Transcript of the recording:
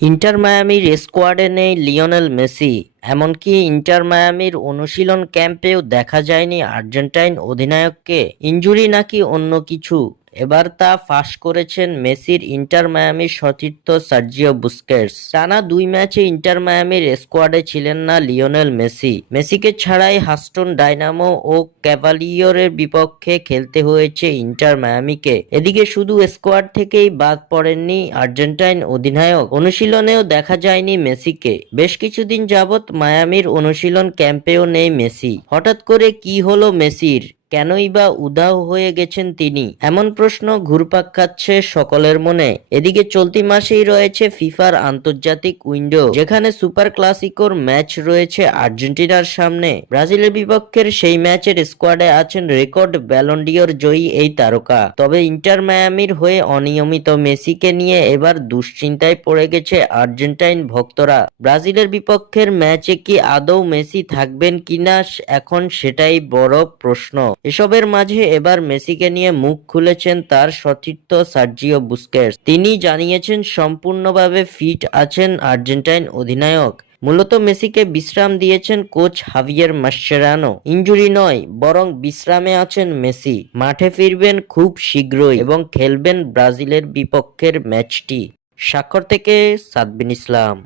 Inter মায়ামির স্কোয়াডে নেই Lionel Messi. এমনকি ইন্টার মায়ামির অনুশীলন ক্যাম্পেও দেখা যায়নি আর্জেন্টাইন অধিনায়ককে। ইনজুরি নাকি অন্য কিছু, এবার তা ফাঁস করেছেন মেসির ইন্টার মায়ামির সতীর্থ সার্জিও বুস্কেটস। টানা 2 ম্যাচে ইন্টার মায়ামির স্কোয়াডে ছিলেন না লিওনেল মেসি। মেসিকে ছাড়াই হাস্টন ডায়নামো ও ক্যাভালিয়রের বিপক্ষে খেলতে হয়েছে ইন্টার মায়ামিকে। এদিকে শুধু স্কোয়াড থেকেই বাদ পড়েননি আর্জেন্টাইন অধিনায়ক, অনুশীলনেও দেখা যায়নি মেসিকে। বেশ কিছুদিন যাবৎ মায়ামির অনুশীলন ক্যাম্পেও নেই মেসি। হঠাৎ করে কি হলো মেসির? কেনই বা উধাও হয়ে গেছেন তিনি? এমন প্রশ্ন ঘুরপাক খাচ্ছে সকলের মনে। এদিকে চলতি মাসেই রয়েছে ফিফার আন্তর্জাতিক উইন্ডো, যেখানে সুপার ক্লাসিকোর ম্যাচ রয়েছে আর্জেন্টিনার সামনে। ব্রাজিলের বিপক্ষের সেই ম্যাচের স্কোয়াডে আছেন রেকর্ড ব্যালন ডিওর জয়ী এই তারকা। তবে ইন্টার মায়ামির হয়ে অনিয়মিত মেসিকে নিয়ে এবার দুশ্চিন্তায় পড়ে গেছে আর্জেন্টাইন ভক্তরা। ব্রাজিলের বিপক্ষের ম্যাচে কি আদৌ মেসি থাকবেন কিনা এখন সেটাই বড় প্রশ্ন। এসবের মাঝে এবার মেসিকে নিয়ে মুখ খুলেছেন তার সতীর্থ সার্জিও বুস্কেটস। তিনি জানিয়েছেন সম্পূর্ণভাবে ফিট আছেন আর্জেন্টাইন অধিনায়ক। মূলত মেসিকে বিশ্রাম দিয়েছেন কোচ হাভিয়ের মাসচেরানো। ইনজুরি নয়, বরং বিশ্রামে আছেন মেসি। মাঠে ফিরবেন খুব শীঘ্রই এবং খেলবেন ব্রাজিলের বিপক্ষের ম্যাচটি। স্বাক্ষর থেকে সাদবিন ইসলাম।